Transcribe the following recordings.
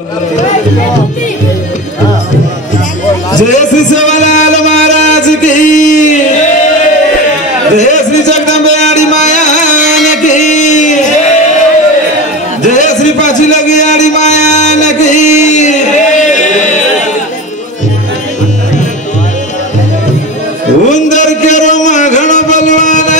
जय श्री सेवालाल महाराज की, जय श्री जगदम्बे आड़ी मायान की, जय श्री पाची लगी आड़ी मायान की। उंदर के रोमा घणो बलवान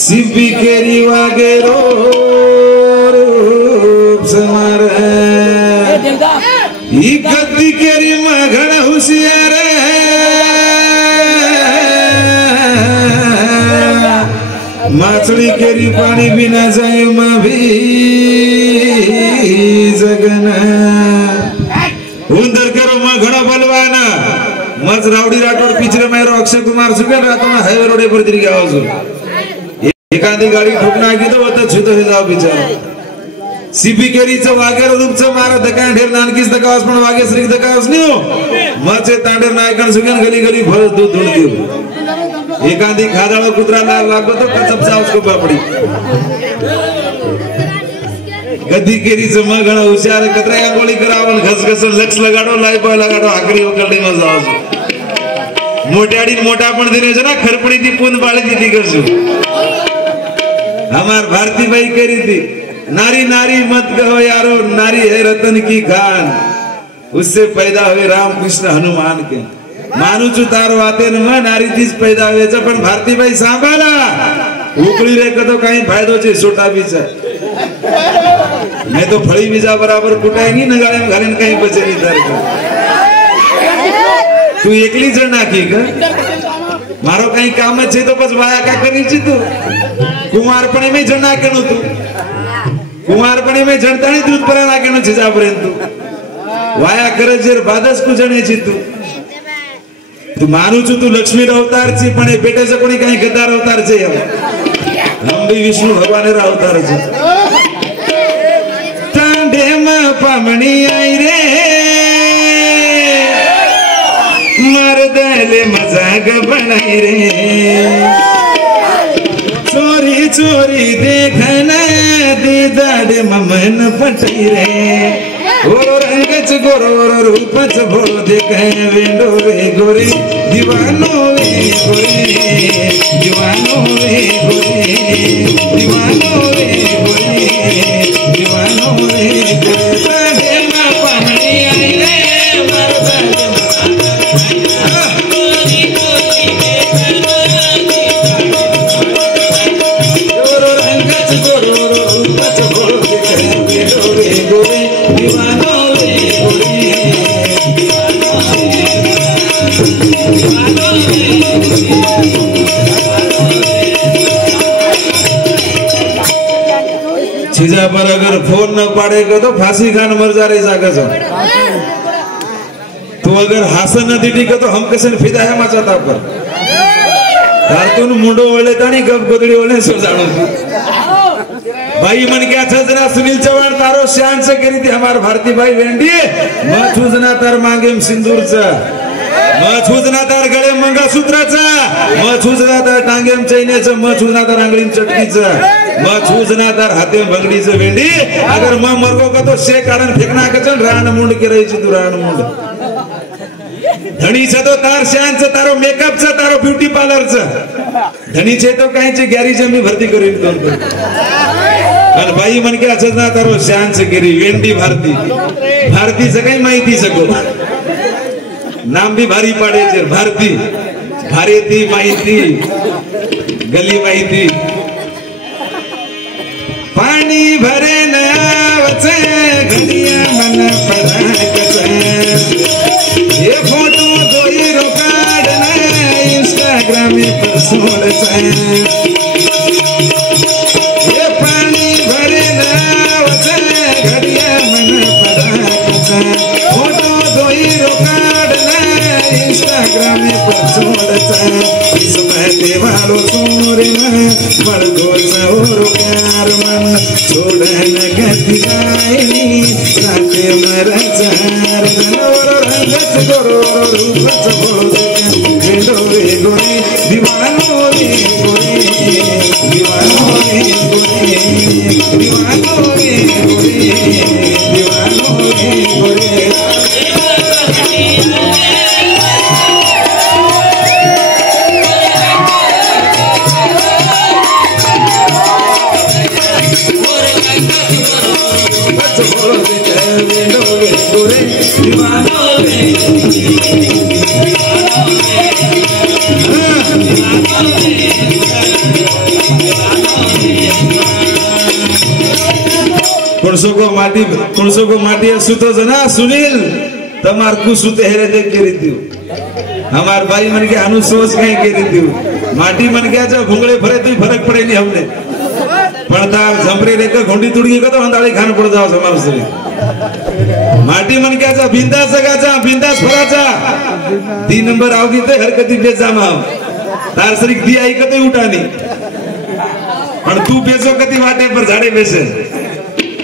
सिबी केरी वागेरो समार गद्दी केरी मघण हुशियार माछड़ी केरी पानी बिना जाए भी जगन उंदर करो मघण बलवान मज रावड़ी राठोड पिछले मेरो अक्षय कुमार सुगन रातो ना हाईवे रोड पर तिरिगे आवाज एखादी गाडी ठोकना की तो छुतो हे जाव बिचारा सीपी केरीचं वागेर रूपचं मारा दकान ढेर नानकीस दकावस पण वागे श्री दकावस नियो मचे तांडेर नायकन सुगन गली गली भर दूध धुळती एखादी खादाळो कुत्रा लागो तो कचप चावस को पापडी गद्दी केरीचं मगण हुशार कतरा अंगोळी करावल घसघस लक्ष लगाडो लाइफ लगाडो आखरी ओकलडी न जावस मोट्याडी मोटा पण दिने जना खरपडी ती पुन बाळी ती करसु हमार भारती भाई करी थी नारी नारी मत कहो यारो नारी है रतन की खान उससे पैदा हुए राम कृष्ण हनुमान के मानू तारो आते न नारी तीच पैदा हुए पण भारती भाई सांभाळा उकळी रे कतो काही फायदो छे सोटा बीचा मैं तो फळी बीजा बराबर कुटाएगी न गाळे में घालीन काही बचे नहीं तारे तू एकली जण नाखी का मारो काही काम छे तो बस वाया का करी छी तू कुमारपणे में जण नाकेनो तू कुमारपणे में जनतानी दूध पर नाकेनो छे जापर्यंत तू वाया करजेर बादस कु जणे छी तू मानु छु तू लक्ष्मी अवतार छी पण ए बेटेचं कोणी काही गद्दार अवतार छे हम भी विष्णु भगवान रा अवतार छे तांडे में पामणी आई रे मर्दले मजाक बनाई रे चोरी चोरी देखना दीदार ममन पटई रे गोरो रंगच गोरो रूपच भोरो देखे वेंडो वे गोरे दीवानो वे गोरे दीवानो वे गोरे दीवानो वे गोरे दीवानो वे गोरे साडे मा पामणी आई रे मर्दले छीजा पर अगर फोन न पाड़ेगा तो फांसी खान मर जा रही जागा जा तू अगर हासन न दीदी का तो हम कैसे फिदा है मचाता पर तारतून मुंडो ओले तानी गप गोदड़ी ओले सो जानो भाई मन क्या छजरा सुनील चौहान तारो शान से करी थी हमार भारती भाई वेंडी मछुजना तार मांगेम सिंदूरचा मछुजना तार गळे मंगळसूत्राचा मछुजना तार टांगेम चैनेचं मछुजना तार आंगळीम चटकीचं मछुजना तार हाते बगडीचं वेंडी अगर म मरगो का तो शे कारण फेकना कचन रान मुंड के रही तू रान मुंड धनी छे तो तार शान से तारो मेकअप से तारो ब्यूटी पार्लर से धनी छे तो काही चे गॅरेज में भरती करीन तो आणि बाई मन के छजना तारो शान से गिरी वेंडी भारती भारती से काही माहिती सको नाम भी भारी पाड़े छे भारती भारती माहिती गली माहिती पानी भरे न आवचे घडिया मन पडाकचे ये फोटो दोई रोकाडना इंस्टाग्राम पर सोडचे ये पानी भरे न आवचे घडिया मन पडाकचे फोटो दोई रोकाडना इंस्टाग्राम पर सोडचे इसमें देवालो सोरे मन मरगो सौरो प्यार मन छोड़न गति जाएनी साथे मरा चार गोरो रंगच गोरो रूपच भोज भेंडो वे गोरे दीवानो वे गोरे दीवानो रे गोरे दीवानो रे गोरे कुणसो को माटी सुतो जना सुनील तमार कु सुते हेरे देख के रीतियो हमार भाई मन के अनु सोच कहीं के रीतियो माटी मन के आजा भुंगळे भरे तो फरक पड़े नहीं हमने पड़ता झंपरे लेकर घोंडी तुड़गी को तो हंदाली खान पड़ जाओ हमारे से माटी मन के आजा बिंदास गाजा बिंदास फराजा 3 नंबर आओगी तो हरकती बेजा माम तार सरीक दी आई कते उठानी पण तू बेचो कती वाटे पर झाडे बेसे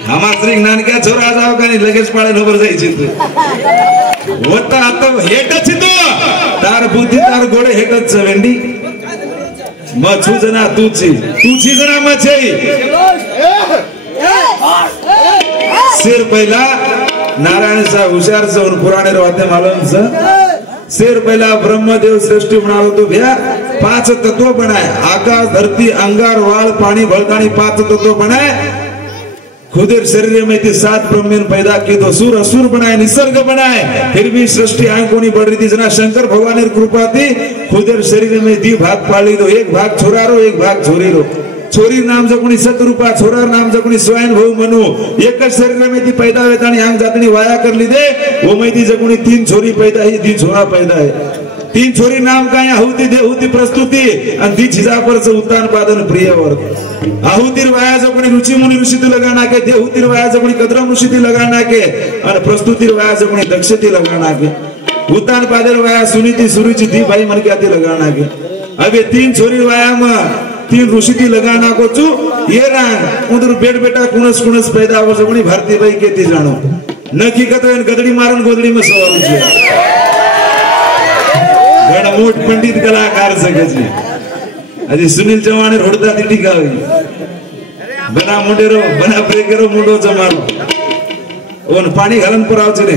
हमार श्री नानक्या छोरा जाओ का नहीं लगेच पाळे नंबर जायची तू होता आता हेटच तू तार बुद्धी तार गोडे हेटच वेंडी मछू जना तूची जना मछे सिर पहिला नारायण सा हुशार जाऊन पुराणे वाद्य मालूम सा सिर पहिला ब्रह्मदेव सृष्टि बनावो तो भैया 5 तत्व बनाए आकाश धरती अंगार वाल पानी भलकानी 5 तत्व बनाए खुद शरीर में थी 7 ब्रह्मन पैदा की तो सुर असुर बनाए निसर्ग बनाए फिर भी सृष्टि आंकोनी बढ़ रही थी जना शंकर भगवान की कृपा थी खुद शरीर में दी भाग पाली दो एक भाग छोरारो एक भाग छोरी रो छोरी नाम जगुणी सतरूपा छोरा नाम जगुणी स्वयं भव मनु एक शरीर में थी पैदा वेतानी आंग जातनी वाया कर ली दे वो में थी जगुणी 3 छोरी पैदा ही 3 छोरा पैदा है 3 छोरी नाम का आहुति देहुति प्रस्तुति और दी छिजा पर से उत्तान पादन प्रिय वर्ग आहुतिर वाया जगुणी रुचि मुनि ऋषिति लगाना के देहुतिर वाया जगुणी कद्रम ऋषिति लगाना के और प्रस्तुतिर वाया जगुणी दक्षति लगाना के उत्तान पादन वाया सुनीति सुरुचि दी भाई मन के आती लगाना के अब ये 3 छोरी वाया में 3 ऋषिति लगाना को चू ये रंग उधर बेट बेटा कुणस कुणस पैदा हो जगुणी भारती भाई केती जानो न की कतो इन गदड़ी मारन गोदड़ी में सवाल छे बड़ा मोट पंडित कलाकार सके छे अजी सुनील चौहान रोडता दी टीकावी बना मुंडेरो बना ब्रेकरो मुंडो जमारो ओन पानी घालन पर आवचे ने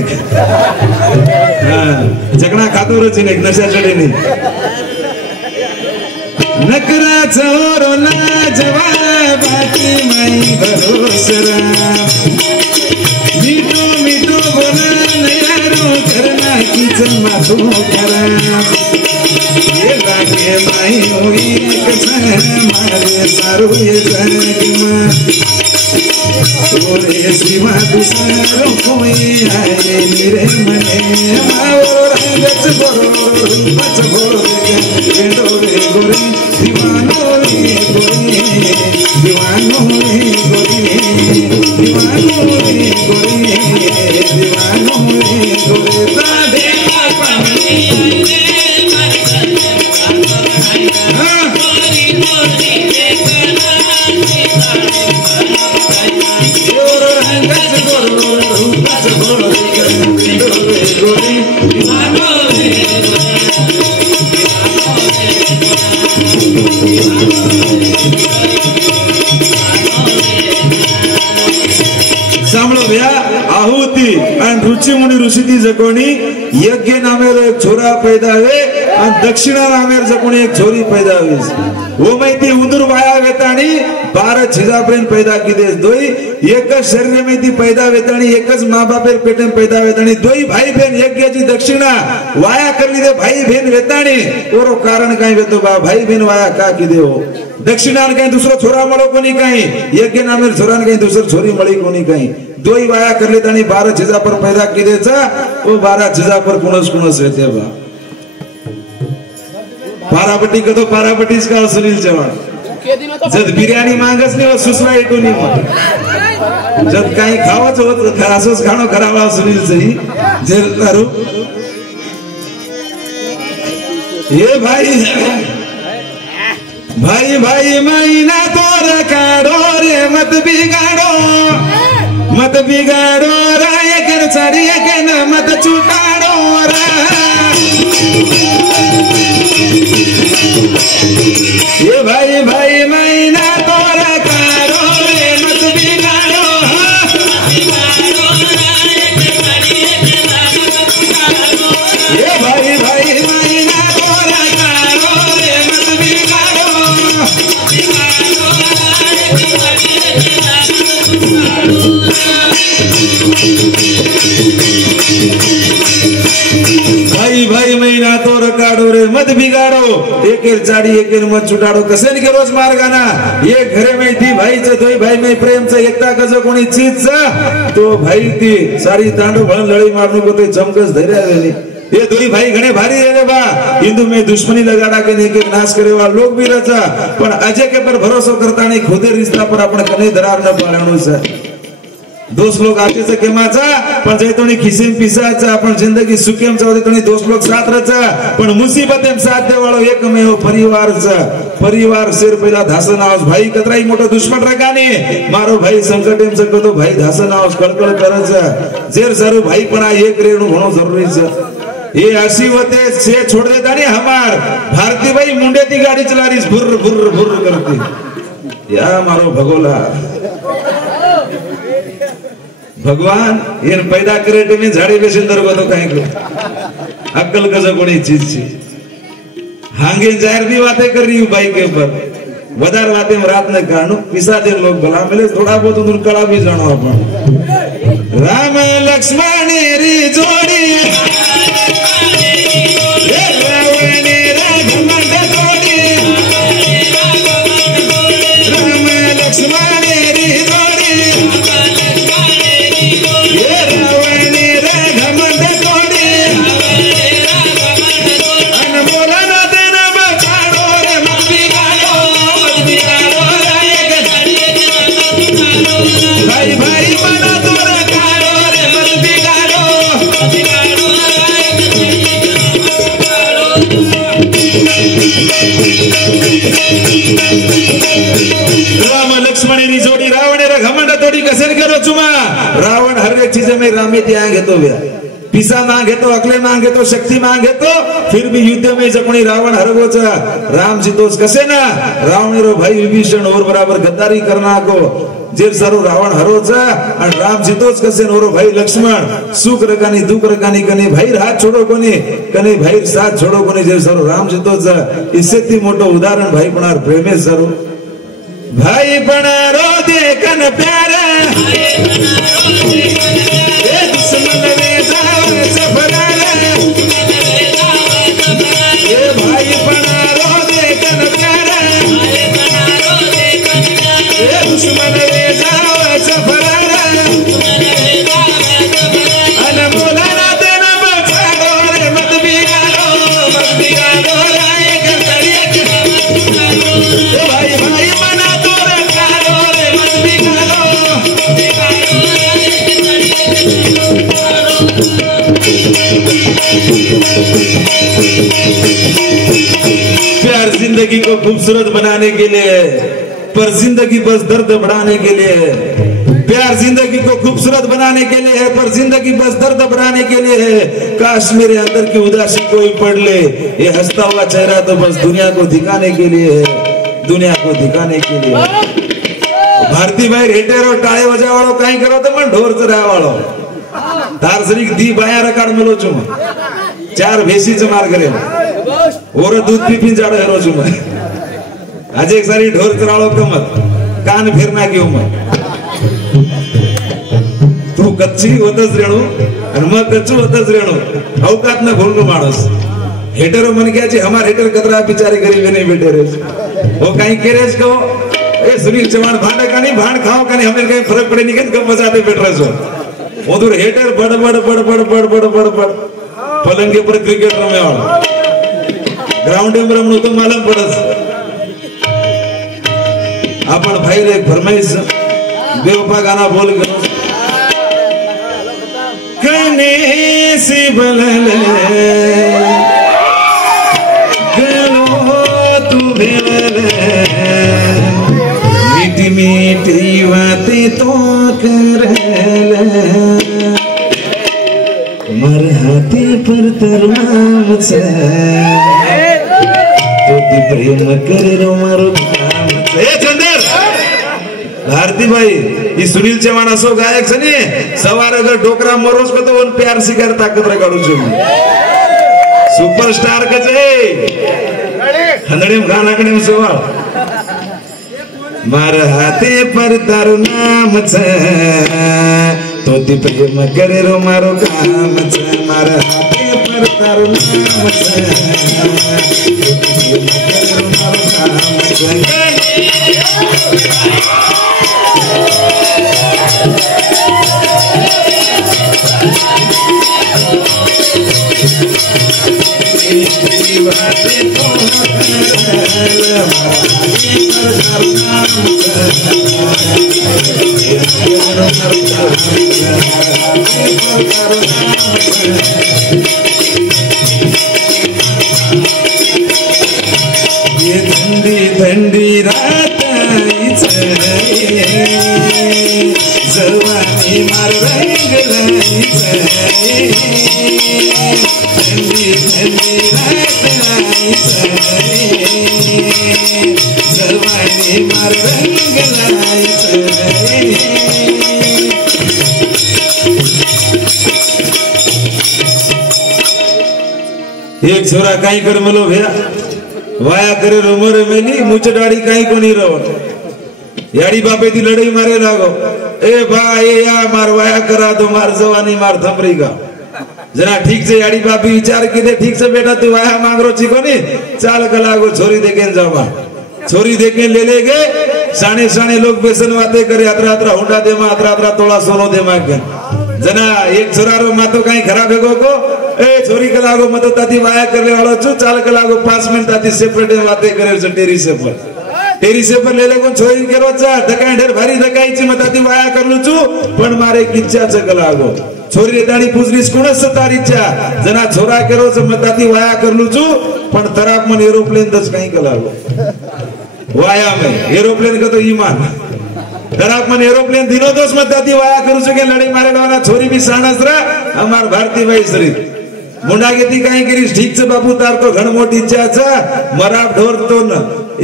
हां जगना खातो रची ने नशा चढ़े ने नकरा छोरो ला जवाब बाकी मई भरोसरा मीठो मीठो बोला नयारो करना की जमा तो करा ये लागे माई होई कसम मारे सारू ये जगमा तोरे सिवा दूसरो कोई आए मेरे मने मारो रंगच गोरो बच गोरो के डोरे गोरे दीवानो रे गोरे दीवानो रे गोरे दीवानो रे गोरे दीवानो रे गोरे राधे पापनी सांभळो भैया आहुति और रुचि मुनि ऋषिति जकोनी यज्ञ नामेर एक छोरा पैदा हुए और दक्षिणा नामेर जकोनी एक छोरी पैदा हुई वो मैती उंदर वाया वेतानी 12 छिजाप्रेन पैदा की दे दोई एक शरीर में थी पैदा वेतानी एक माँ बापेर पेटे में पैदा वेतानी दोई भाई बहन यज्ञ जी दक्षिणा वाया कर ली दे भाई बहन वेतानी ओरो कारण कहीं वेतो बा भाई बहन वाया का की दे हो दक्षिणा ने कहीं दूसरो छोरा मळो कोनी कहीं यज्ञ नामेर छोरा ने कहीं दूसर छोरी मळी कोनी कहीं दोई वाया कर लेतानी 12 छिजा पर पैदा की दे चा वो 12 छिजा पर कुणस कुणस वेते बा पारापट्टी का तो पारापट्टी इसका सुनील चौहान जब बिरयानी मांगस नहीं वो सुसरा इटू नहीं मत जब कहीं खावा तो खासोस खानो खराबा सुनील सही जेल करो ये भाई भाई भाई महीना तोर काढ़ो रे मत बिगाड़ो राय कर चढ़िए के न मत चुटाड़ो ये भाई भाई महीना तोर काढ़ो रे मत मत बिगाड़ो, एक चाड़ी एक मत छुटाड़ो, कसे के रोज मार गाना ये घरे में थी भाई तो भाई में प्रेम से एकता कजो कोणी चीज तो भाई थी सारी तांडो भण लड़ी मारनु को ते चमकस धैर्य वेली ये दोई भाई घणे भारी रे बा हिंदू में दुश्मनी लगाड़ा के एक नाश करे वाला लोग भी रचा पण अजय के पर भरोसा करता नहीं खुदे रिश्ता पर आपण कने दरार न पाळणो छे दोस्त लोग आचे से केमाचा पण जैतोनी खिसेम पिसाचा पण जिंदगी सुखेम चावते तोनी दोस्त लोग साथ रचा पण मुसीबतेम साथ दे वाळो एकमेव परिवार चा परिवार सिर पहिला धासन आवस भाई कतराई मोटो दुश्मन रकाने मारो भाई संकटेम सकतो भाई धासन आवस कळकळ करज जेर सारू भाई पण आ एक रेणु घणो जरूरी छे ये हसी होते से छोड़ देता नहीं हमार भारती भाई मुंडे ती गाड़ी चला रही भुर्र भुर्र भुर्र करती या मारो भगोला भगवान ये पैदा करे टेमे झाड़ी बेसिन दरगो तो काई को अक्कल कसो कोणी चीज छी हांगे जाहिर भी बातें कर रही हूं भाई के ऊपर वदार बातें रात ने कारणो पिसा दे लोग भला मिले थोड़ा बहुत उन कला भी जानो अपन राम लक्ष्मण री जोड़ी राम लक्ष्मण री जोड़ी रावण रे घमंड तोड़ी कसेन करो चुमा रावण हर एक चीज में रामे त्या घेतो व्या पिसा मांगे तो अकले मांगे तो शक्ति मांगे तो फिर भी युद्ध में जकोणी रावण हरवोच राम जीतोस कसे ना रावण रो भाई विभीषण और बराबर गद्दारी करना को जेर सारो रावण हरोच और राम जीतोस कसे ओरो भाई लक्ष्मण सुख रकानी दुख रकानी कने भाई हाथ छोड़ो कोनी कने भाई साथ छोड़ो कोनी जेर सारो राम जीतोस इससे ती मोटो उदाहरण भाई पणार प्रेमे सारो भाई पणारो देखन प्यारा ए दुश्मन वे जाव सफरारा ए भाई पणारो देखन प्यारा ए दुश्मन वे जाव सफरारा अनमोला ना देना बचाड़ो रे मत बिगाड़ो राय कर तरिया ए भाई भाई मना तो रखाड़ो रे मत बिगाड़ो प्यार जिंदगी को खूबसूरत बनाने के लिए पर जिंदगी बस दर्द बढ़ाने के लिए प्यार जिंदगी को खूबसूरत बनाने के लिए है पर जिंदगी बस दर्द बढ़ाने के लिए है काश मेरे अंदर की उदासी कोई पढ़ ले ये हंसता हुआ चेहरा तो बस दुनिया को दिखाने के लिए है दुनिया को दिखाने के लिए भारती भाई रेटेरो टाळे वजावाळो काई करो तो मन ढोर चरावाळो तार सरीक दी बाया रकाड मिलो छुम चार भेसी च मार करे और दूध पी पी जाडो हेरो छुम आज एक सारी ढोर चराळो कमत कान फिरना क्यों मत तू कच्ची होतच रेणू आणि मग कच्चू होतच रेणू अवकात न भोंग माणस हेटरो मन क्या जी हमार हेटर कतरा बिचारे गरीब नहीं बैठे रे वो कहीं केरेज को ए सुनील चौहान भांडा कानी भांड खाओ कानी हमें कहीं फर्क पड़े नहीं कब बजाते बैठ रहे सो उधर हेटर बड़ बड़ बड़ बड़ बड़ बड़ बड़ बड़ पलंग के ऊपर क्रिकेट रमे वाला ग्राउंड में रमणो तो मालूम पड़स अपन भाई रे फरमाइश बेवफा गाना बोल के कने से बलले गलो तू भेले मीठी मीठी बातें तो करले मर हाथे पर तरनाम से तो दी प्रेम करे रो मारो काम से चंदर भारती भाई ये सुनील चौहान असो गायक छने सवार अगर डोकरा मरोज को तो उन प्यार सिकार ताकत रगाडू छु सुपरस्टार कचे हंदड़ेम गाना कने सवाल मार हाथे पर तारो नाम छे तो ती प्रेम करे रो मारो काम छे मार हाथे पर तारो नाम छे ये थंडी थंडी रात जवानी मार रंगलायचं थंडी थंडी रात जवानी मार रंगलायचं एक छोरा कहीं कर मलो भैया वाया करे रोमर मेली मुचडाड़ी कहीं को नहीं रहो याड़ी बापे थी लड़ाई मारे लागो ए भाई या मार वाया करा दो मार जवानी मार थमरी का जना ठीक से याड़ी बापी विचार की दे ठीक से बेटा तू वाया मांग रो चिको नहीं चाल कलागो छोरी देखे जावा छोरी देखे ले ले गए साने साने लोग बेसन बातें करे अतरा अतरा हुंडा दे मा अतरा अतरा तोड़ा सोनो दे मा जना एक छोरा रो मातो कहीं खराब है को ए छोरी कलागो मत ताती वाया करले वालो छु चाल कलागो 5 मिनट ताती सेपरेट बातें करे जो टेरी से पर ले ले को छोरी के रोचा धकाई ढेर भारी धकाई ची मताती वाया करलु छु पण मारे किच्चा च कलागो छोरी दाडी पुजरीस कोणस तारीच्या जना छोरा के रोज मताती वाया करलु छु पण तराप मन एरोप्लेन दस कहीं कलागो वाया में एरोप्लेन का तो ईमान तराप मन एरोप्लेन दिनो दोस मताती वाया करू छु के लड़ाई मारे वाला छोरी भी साणस रा हमार भारती भाई श्री मुंडा घेती काही करीस ठीक से बाबू तार तो घण मोठी इच्छा छ मराब ढोर तो न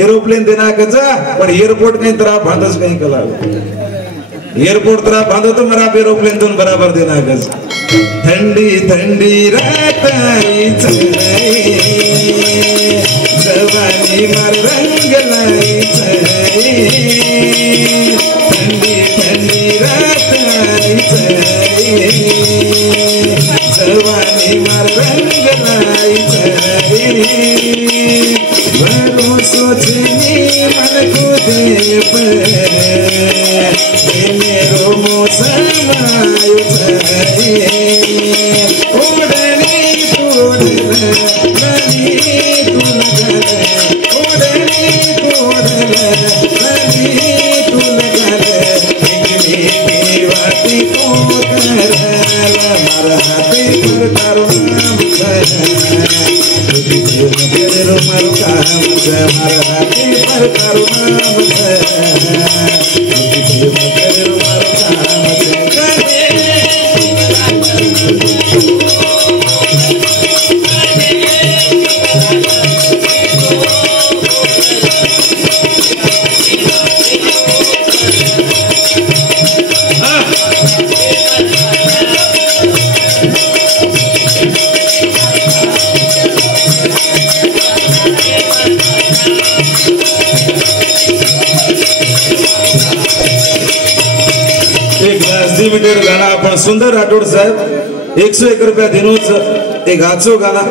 एरोप्लेन देना कचा पण एयरपोर्ट कहीं तरह बांधस कहीं कला एयरपोर्ट तरह बांधो तो मराब एरोप्लेन दोन बराबर देना कच ठंडी ठंडी रात जवानी मार रंग ठंडी ठंडी रात जवानी मार रंग सोचनी मन को दे मेरो मौसम आयो उड़नी तोड़नी उड़नी तोड़नी को मारा हाथी पर तारो नाम तेरो मारो काम मारा हाथी पर तारो नाम तेरो मारो काम गाना आपण सुंदर राठोड साहेब 101 रुपया दिनोच एक आजचो गाना